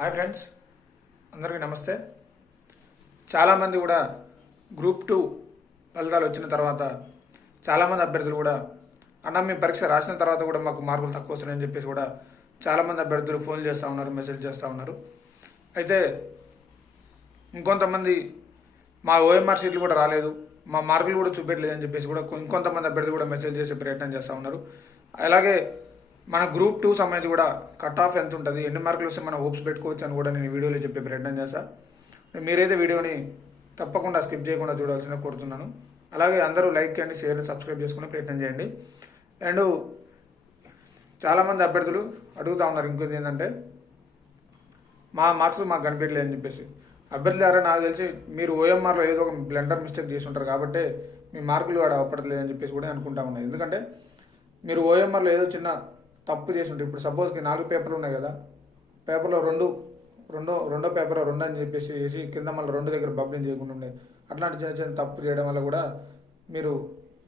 Hi friends అందరికీ నమస్తే. చాలామంది కూడా గ్రూప్ టూ ఫలితాలు వచ్చిన తర్వాత చాలామంది అభ్యర్థులు కూడా అన్న మీ పరీక్ష రాసిన తర్వాత కూడా మాకు మార్కులు తక్కువ వస్తున్నాయని చెప్పేసి కూడా చాలామంది అభ్యర్థులు ఫోన్ చేస్తూ ఉన్నారు మెసేజ్ చేస్తూ ఉన్నారు. అయితే ఇంకొంతమంది మా ఓఎంఆర్ షీట్లు కూడా రాలేదు మా మార్కులు కూడా చూపెట్టలేదని చెప్పేసి కూడా ఇంకొంతమంది అభ్యర్థులు కూడా మెసేజ్ చేసే ప్రయత్నం చేస్తూ ఉన్నారు. అలాగే మన గ్రూప్ టూ సంబంధించి కూడా కట్ ఆఫ్ ఎంత ఉంటుంది? ఎన్ని మార్కులు వస్తే మనం హోప్స్ పెట్టుకోవచ్చు అని కూడా నేను వీడియోలో చెప్పే ప్రయత్నం చేస్తాను మీరైతే వీడియోని తప్పకుండా స్కిప్ చేయకుండా చూడాల్సిన కోరుతున్నాను. అలాగే అందరూ లైక్ చేయండి షేర్ సబ్స్క్రైబ్ చేసుకునే ప్రయత్నం చేయండి. అండ్ చాలామంది అభ్యర్థులు అడుగుతా ఉన్నారు ఇంకొంది ఏంటంటే మా మార్క్స్ మాకు కనిపించలేదు అని చెప్పేసి. అభ్యర్థులు ఎవరో నాకు తెలిసి మీరు ఓఎంఆర్లో ఏదో ఒక బ్లెండర్ మిస్టేక్ చేసి ఉంటారు కాబట్టి మీ మార్కులు వాడు అవపడలేదు అని చెప్పేసి కూడా అనుకుంటా ఉన్నాయి ఎందుకంటే మీరు ఓఎంఆర్లో ఏదో చిన్న తప్పు చేసి ఉంటారు ఇప్పుడు సపోజ్కి నాలుగు పేపర్లు ఉన్నాయి కదా. పేపర్లో రెండు రెండో రెండో పేపర్ రెండు అని చెప్పేసి వేసి కింద మళ్ళీ రెండు దగ్గర బబ్లింగ్ చేయకుండా ఉండే. అట్లాంటి చిన్న చిన్న తప్పు చేయడం వల్ల కూడా మీరు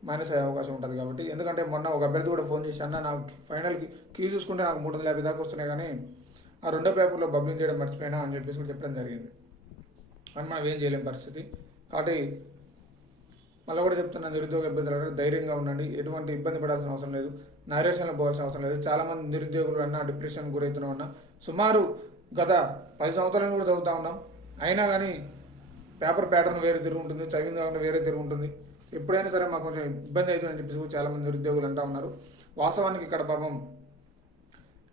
మైనస్ అయ్యే అవకాశం ఉంటుంది కాబట్టి. ఎందుకంటే మొన్న ఒక అభ్యర్థి కూడా ఫోన్ చేసి అన్న నాకు ఫైనల్కి కీ చూసుకుంటే నాకు మూడు వందల యాభై దాకా వస్తున్నాయి కానీ ఆ రెండో పేపర్లో బబ్లింగ్ చేయడం మర్చిపోయినా అని చెప్పేసి కూడా చెప్పడం జరిగింది. కానీ మనం ఏం చేయలేం పరిస్థితి. కాబట్టి మళ్ళీ కూడా చెప్తున్నా నిరుద్యోగ అభ్యర్థులు ధైర్యంగా ఉండండి. ఎటువంటి ఇబ్బంది పడాల్సిన అవసరం లేదు. నైరేషన్లో పోవాల్సిన అవసరం లేదు. చాలామంది నిరుద్యోగులు అన్నా డిప్రెషన్ గురవుతున్నాం ఉన్నా సుమారు గత పది సంవత్సరాలు కూడా చదువుతూ ఉన్నాం. అయినా కానీ పేపర్ ప్యాటర్న్ వేరే తిరుగుంటుంది చదివిన కాకుండా వేరే తిరుగుంటుంది. ఎప్పుడైనా సరే మాకు కొంచెం ఇబ్బంది అవుతుందని చెప్పేసి చాలామంది నిరుద్యోగులు అంటూ ఉన్నారు. వాస్తవానికి ఇక్కడ పాపం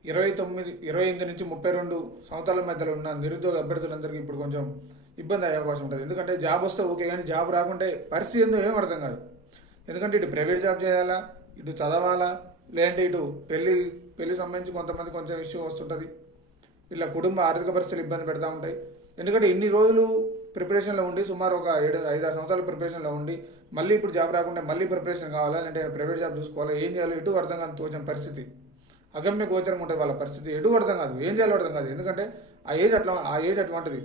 ఇరవై తొమ్మిది ఇరవై ఎనిమిది నుంచి ముప్పై రెండు సంవత్సరాల మధ్యలో ఉన్న నిరుద్యోగ అభ్యర్థులందరికీ ఇప్పుడు కొంచెం ఇబ్బంది అయ్యే అవకాశం ఉంటుంది. ఎందుకంటే జాబ్ వస్తే ఓకే కానీ జాబ్ రాకుంటే పరిస్థితి ఏందో ఏం అర్థం కాదు. ఎందుకంటే ఇటు ప్రైవేట్ జాబ్ చేయాలా ఇటు చదవాలా లేదంటే ఇటు పెళ్ళి పెళ్ళి సంబంధించి కొంతమంది కొంచెం ఇష్యూ వస్తుంటుంది. ఇట్లా కుటుంబ ఆర్థిక పరిస్థితులు ఇబ్బంది పెడతా ఉంటాయి. ఎందుకంటే ఇన్ని రోజులు ప్రిపరేషన్లో ఉండి సుమారు ఒక ఏడు ఐదారు సంవత్సరాల ప్రిపరేషన్లో ఉండి మళ్ళీ ఇప్పుడు జాబ్ రాకుండా మళ్ళీ ప్రిపరేషన్ కావాలా లేదంటే ప్రైవేట్ జాబ్ చూసుకోవాలా ఏం చేయాలో ఎటు అర్థం కాదు తోచిన పరిస్థితి. అగమ్య గోచరం ఉంటుంది వాళ్ళ పరిస్థితి. ఎటు అర్థం కాదు ఏం చేయాలో అర్థం కాదు. ఎందుకంటే ఆ ఏజ్ అట్లా ఆ ఏజ్ అటువంటిది.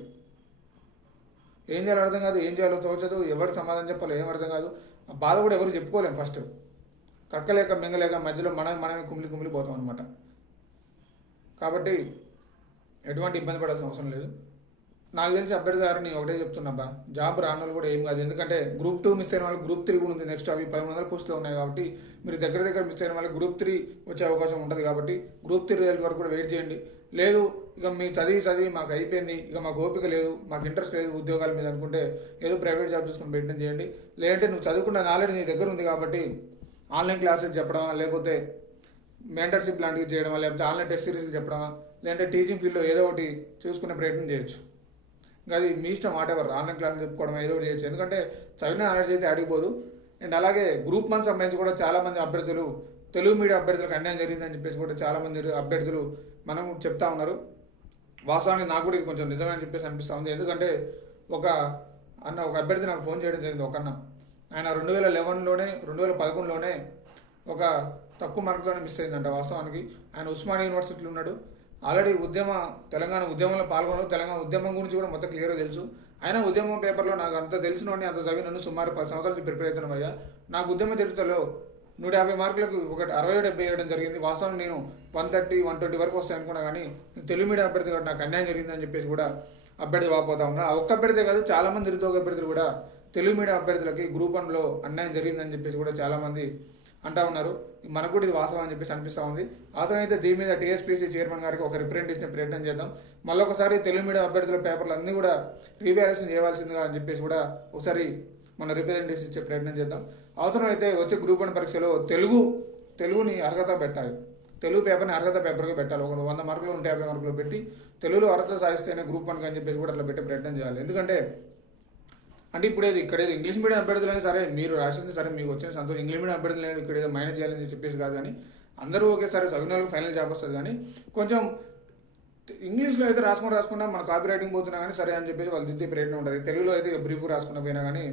ఏం చేయాలో అర్థం కాదు ఏం చేయాలో తోచదు ఎవరు సమాధానం చెప్పాలో ఏం అర్థం కాదు. ఆ బాధ కూడా ఎవరు చెప్పుకోలేము ఫస్ట్ కక్కలేక మింగలేక మధ్యలో మనం మనమే కుమిలి కుమిలి పోతాం అనమాట కాబట్టి ఎటువంటి ఇబ్బంది పడాల్సిన అవసరం లేదు. నాకు తెలిసి అభ్యర్థి నేను ఒకటే చెప్తున్నాబ్బా జాబ్ రానోళ్ళు కూడా ఏం కాదు. ఎందుకంటే గ్రూప్ టూ మిస్ అయిన వాళ్ళకి గ్రూప్ త్రీ కూడా ఉంది నెక్స్ట్ అవి పది వందల పోస్టులు ఉన్నాయి కాబట్టి మీరు దగ్గర దగ్గర మిస్ అయిన వాళ్ళకి గ్రూప్ త్రీ వచ్చే అవకాశం ఉంటుంది కాబట్టి గ్రూప్ త్రీ రిజల్ట్ వరకు కూడా వెయిట్ చేయండి. లేదు ఇక మీ చదివి చదివి మాకు అయిపోయింది ఇక మాకు ఓపిక లేదు మాకు ఇంట్రెస్ట్ లేదు ఉద్యోగాల మీద అనుకుంటే ఏదో ప్రైవేట్ జాబ్ చూసుకొని మెయింటైన్ చేయండి. లేదంటే నువ్వు చదువుకున్న నాలెడ్జ్ నీ దగ్గర ఉంది కాబట్టి ఆన్లైన్ క్లాసెస్ చెప్పడమా లేకపోతే మెంటర్షిప్ లాంటివి చేయడమా లేకపోతే ఆన్లైన్ టెస్ట్ సిరీస్లు చెప్పడమా లేదంటే టీచింగ్ ఫీల్డ్లో ఏదో ఒకటి చూసుకునే ప్రయత్నం చేయొచ్చు. ఇంకా అది మీ ఇష్టం వాటెవర్ ఆన్లైన్ క్లాస్ చెప్పుకోవడం ఏదో ఒకటి చేయొచ్చు. ఎందుకంటే చదివిన నాలెడ్జ్ అయితే అడిగిపోదు అండ్ అలాగే గ్రూప్ వన్ సంబంధించి కూడా చాలా మంది అభ్యర్థులు తెలుగు మీడియా అభ్యర్థులకు అన్యాయం జరిగిందని చెప్పేసి కూడా చాలామంది అభ్యర్థులు మనం చెప్తా ఉన్నారు. వాస్తవానికి నాకు కూడా ఇది కొంచెం నిజమే అని చెప్పేసి అనిపిస్తూ ఉంది. ఎందుకంటే ఒక అన్న ఒక అభ్యర్థి నాకు ఫోన్ చేయడం జరిగింది ఒక అన్న. ఆయన రెండు వేల లెవెన్లోనే రెండు వేల పదకొండులోనే ఒక తక్కువ మార్కులోనే మిస్ అయిందంట వాస్తవానికి. ఆయన ఉస్మానియా యూనివర్సిటీలో ఉన్నాడు. ఆల్రెడీ ఉద్యమ తెలంగాణ ఉద్యమంలో పాల్గొన్నాడు తెలంగాణ ఉద్యమం గురించి కూడా మొత్తం క్లియర్గా తెలుసు. అయినా ఉద్యమం పేపర్లో నాకు అంత తెలిసినోడిని అంత చదివినను సుమారు పది సంవత్సరాలు ప్రిపేర్ అవుతున్నాం అయ్యా. నాకు ఉద్యమ చరిత్రలో నూట యాభై మార్కులకు ఒకటి అరవై డెబ్బై వేయడం జరిగింది. వాస్తవం నేను వన్ థర్టీ వన్ ట్వంటీ వరకు వస్తాయి అనుకున్నా కానీ తెలుగు మీడియం అభ్యర్థి కాబట్టి నాకు అన్యాయం జరిగిందని చెప్పేసి కూడా అభ్యర్థి వాపోతా ఉన్నా. ఒక్క అభ్యర్థి కాదు చాలామంది నిరుద్యోగ అభ్యర్థులు కూడా తెలుగు మీడియం అభ్యర్థులకి గ్రూప్ వన్లో అన్యాయం జరిగిందని చెప్పేసి కూడా చాలామంది అంటా ఉన్నారు. మనకు కూడా ఇది వాస్తవం అని చెప్పేసి అనిపిస్తూ ఉంది. వాస్తవం అయితే దీని మీద టీఎస్పీసీ చైర్మన్ గారికి ఒక రిప్రజెంటేషన్ ప్రయత్నం చేద్దాం. మళ్ళీ ఒకసారి తెలుగు మీడియం అభ్యర్థుల పేపర్లు అన్నీ కూడా రీవాల్యుయేషన్ చేయవలసిందిగా అని చెప్పేసి కూడా ఒకసారి మన రిప్రజెంటేషన్ ఇచ్చే ప్రయత్నం చేద్దాం. అవసరం అయితే వచ్చే గ్రూప్ వన్ పరీక్షలో తెలుగు తెలుగుని అర్హత పెట్టాలి. తెలుగు పేపర్ని అర్హత పేపర్గా పెట్టాలి. ఒక వంద మార్కులు ఉంటే యాభై మార్కులు పెట్టి తెలుగులో అర్హత సాధిస్తేనే గ్రూప్ వన్ అని చెప్పేసి కూడా అట్లా పెట్టే ప్రయత్నం చేయాలి. ఎందుకంటే అంటే ఇప్పుడు ఏది ఇక్కడ ఏదో ఇంగ్లీష్ మీడియం అభ్యర్థులు సరే మీరు రాసింది సరే మీకు వచ్చిన సంతోషం. ఇంగ్లీష్ మీడియం అభ్యర్థులు లేదు ఇక్కడ ఏదో మైనస్ చేయాలని చెప్పేసి కాదు కానీ అందరూ ఒకేసారి చదివిన ఫైనల్ జాబ్ వస్తుంది కానీ కొంచెం ఇంగ్లీష్లో అయితే రాసుకుని రాసుకున్నా మన కాపీ రైటింగ్ పోతున్నా కానీ సరే అని చెప్పేసి వాళ్ళు దిద్దే ప్రయత్నం ఉంటుంది. తెలుగులో అయితే బ్రీఫ్ రాసుకున్న పోయినా కానీ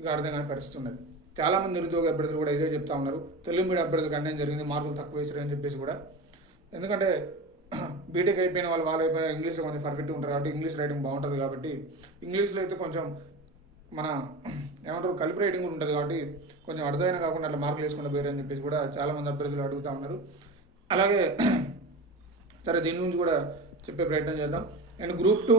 ఇక అర్థం కాని పరిస్థితి ఉన్నది చాలామంది నిరుద్యోగ అభ్యర్థులు కూడా ఇదే చెప్తా ఉన్నారు. తెలుగు మీడియం అభ్యర్థులకు అన్యాయం జరిగింది మార్కులు తక్కువ వేసారు అని చెప్పేసి కూడా. ఎందుకంటే బీటెక్ అయిపోయిన వాళ్ళు వాళ్ళు అయిపోయిన ఇంగ్లీష్లో కొంచెం పర్ఫెక్ట్ ఉంటారు కాబట్టి ఇంగ్లీష్ రైటింగ్ బాగుంటుంది కాబట్టి ఇంగ్లీష్లో అయితే కొంచెం మన ఏమంటారు కలిపి రైటింగ్ కూడా ఉంటుంది కాబట్టి కొంచెం అర్థమైన కాకుండా అట్లా మార్కులు వేసుకుంటూ పోయారని చెప్పేసి కూడా చాలామంది అభ్యర్థులు అడుగుతా ఉన్నారు. అలాగే సరే దీని గురించి కూడా చెప్పే ప్రయత్నం చేద్దాం. అండ్ గ్రూప్ టూ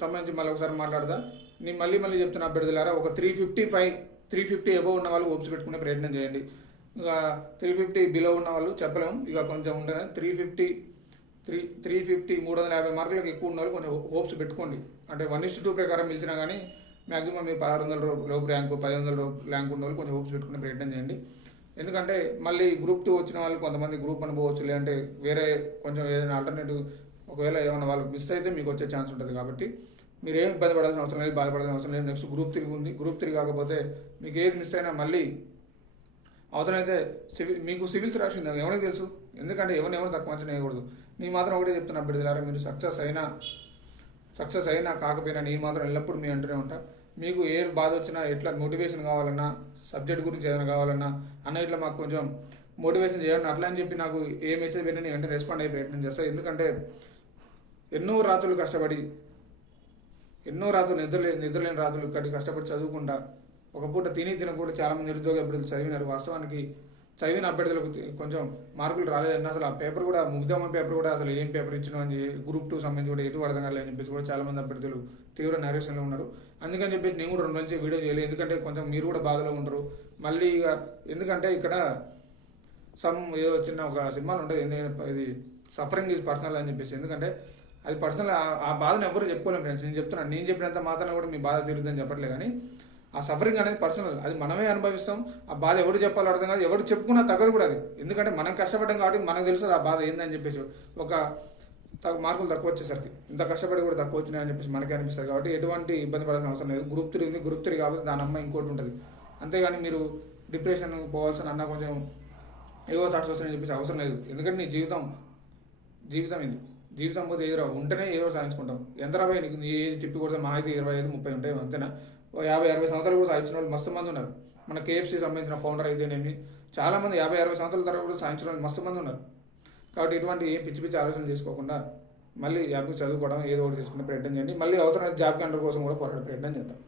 సంబంధించి మళ్ళీ ఒకసారి మాట్లాడదా నేను మళ్ళీ మళ్ళీ చెప్తున్న అభ్యర్థులారా ఒక three fifty five three fifty above ఉన్న వాళ్ళు హోప్స్ పెట్టుకునే ప్రయత్నం చేయండి. ఇక త్రీ ఫిఫ్టీ బిలో ఉన్న వాళ్ళు చెప్పలేము. ఇక కొంచెం ఉంటుంది three fifty three three fifty మూడు వందల యాభై మార్కులకు ఎక్కువ ఉన్న వాళ్ళు కొంచెం హోప్స్ పెట్టుకోండి. అంటే వన్ ఇస్ టూ ప్రకారం పిలిచినా కానీ మాక్సిమం మీరు పదహారు వందల రూ- లోపు ర్యాంకు పది వందల రూ- ర్యాంక్ ఉన్న వాళ్ళు కొంచెం హోప్స్ పెట్టుకునే ప్రయత్నం చేయండి. ఎందుకంటే మళ్ళీ గ్రూప్ టూ వచ్చిన వాళ్ళు కొంతమంది గ్రూప్ అనుకోవచ్చు లేదంటే వేరే కొంచెం ఏదైనా ఆల్టర్నేటివ్ ఒకవేళ ఏమైనా వాళ్ళు మిస్ అయితే మీకు వచ్చే ఛాన్స్ ఉంటుంది కాబట్టి మీరు ఏం ఇబ్బంది పడాల్సిన అవసరం లేదు బాధపడాల్సిన అవసరం లేదు. నెక్స్ట్ గ్రూప్ త్రీ ఉంది. గ్రూప్ త్రీ కాకపోతే మీకు ఏది మిస్ అయినా మళ్ళీ అవతలైతే సివిల్ మీకు సివిల్స్ రాసి ఉంది? ఎవరికి తెలుసు? ఎందుకంటే ఎవరిని ఎవరు తక్కువ అంచనా వేయకూడదు. నేను మాత్రం ఒకటే చెప్తున్నా బిడ్డలారా మీరు సక్సెస్ అయినా సక్సెస్ అయినా కాకపోయినా నేను మాత్రం ఎల్లప్పుడూ మీ అంటూనే ఉంటా. మీకు ఏ బాధ వచ్చినా ఎట్లా మోటివేషన్ కావాలన్నా సబ్జెక్ట్ గురించి ఏదైనా కావాలన్నా అన్న ఇట్లా మాకు కొంచెం మోటివేషన్ చేయాలని అట్లా అని చెప్పి నాకు ఏ మెసేజ్ పెట్టినా నేను వెంటనే రెస్పాండ్ అయ్యి ప్రయత్నం చేస్తాను ఎందుకంటే ఎన్నో రాత్రులు కష్టపడి ఎన్నో రాత్రులు నిద్రలే నిద్రలేని రాత్రులు ఇక్కడికి కష్టపడి చదువుకుంటా ఒక పూట తిని తినకుండా చాలామంది నిరుద్యోగ అభ్యర్థులు చదివినారు. వాస్తవానికి చదివిన అభ్యర్థులకు కొంచెం మార్కులు రాలేదన్న అసలు ఆ పేపర్ కూడా ముగ్ధమ్మ పేపర్ కూడా అసలు ఏం పేపర్ ఇచ్చినా అని గ్రూప్ టూ సంబంధించి కూడా ఎటు అర్థం కాలేదని చెప్పేసి కూడా చాలామంది అభ్యర్థులు తీవ్ర నరేషన్లో ఉన్నారు. అందుకని చెప్పేసి నేను కూడా రెండు నుంచి వీడియో చేయలేదు. ఎందుకంటే కొంచెం మీరు కూడా బాధలో ఉండరు. మళ్ళీ ఇక ఎందుకంటే ఇక్కడ సమ్ ఏదో చిన్న ఒక సినిమాలు ఉంటుంది ఇది సఫరింగ్ ఈజ్ పర్సనల్ అని చెప్పేసి. ఎందుకంటే అది పర్సనల్ ఆ బాధను ఎవరు చెప్పుకోలేం ఫ్రెండ్స్ నేను చెప్తున్నాను నేను చెప్పినంత మాత్రం కూడా మీ బాధ తీరుద్దని చెప్పట్లే కానీ ఆ సఫరింగ్ అనేది పర్సనల్ అది మనమే అనుభవిస్తాం. ఆ బాధ ఎవరు చెప్పాలో అర్థం కాదు. ఎవరు చెప్పుకున్నా తగ్గదు కూడా అది. ఎందుకంటే మనం కష్టపడడం కాబట్టి మనకు తెలుసు ఆ బాధ ఏందని చెప్పేసి. ఒక మార్కులు తక్కువ వచ్చేసరికి. ఇంత కష్టపడి కూడా తక్కువ వచ్చినాయని చెప్పేసి మనకే అనిపిస్తుంది కాబట్టి ఎటువంటి ఇబ్బంది పడాల్సిన అవసరం లేదు. గ్రూప్ త్రీ ఉంది. గ్రూప్ త్రీ కాబట్టి దాని అమ్మ ఇంకోటి ఉంటుంది. అంతేగాని మీరు డిప్రెషన్ పోవాల్సిన అన్న కొంచెం ఏవో థాట్స్ వస్తున్నాయని చెప్పేసి అవసరం లేదు. ఎందుకంటే నీ జీవితం జీవితం ఇది. జీవితం పోతే ఏదో ఉంటేనే ఏదో సాధించుకుంటాం. ఎంత రాబోయే నీకు నీ ఏజ్ తిప్పి కొడితే మా అయితే ఇరవై ఐదు ముప్పై ఉంటాయి అంతేనా? యాభై అరవై సంవత్సరాలు కూడా సాధించిన వాళ్ళు మస్తు మంది ఉన్నారు. మన కేఎఫ్సీ సంబంధించిన ఫౌండర్ అయితేనేమి చాలామంది యాభై అరవై సంవత్సరాల తర్వాత కూడా సాధించిన వాళ్ళు మస్తు మంది ఉన్నారు. కాబట్టి ఇటువంటి ఏం పిచ్చి పిచ్చి ఆలోచన చేసుకోకుండా మళ్ళీ యాప్కి చదువుకోవడం ఏదో ఒకటి చేసుకునే ప్రయత్నం చేయండి. మళ్ళీ అవసరమైన జాబ్ కంటర్ కోసం కూడా పోరాడే ప్రయత్నం చేద్దాం.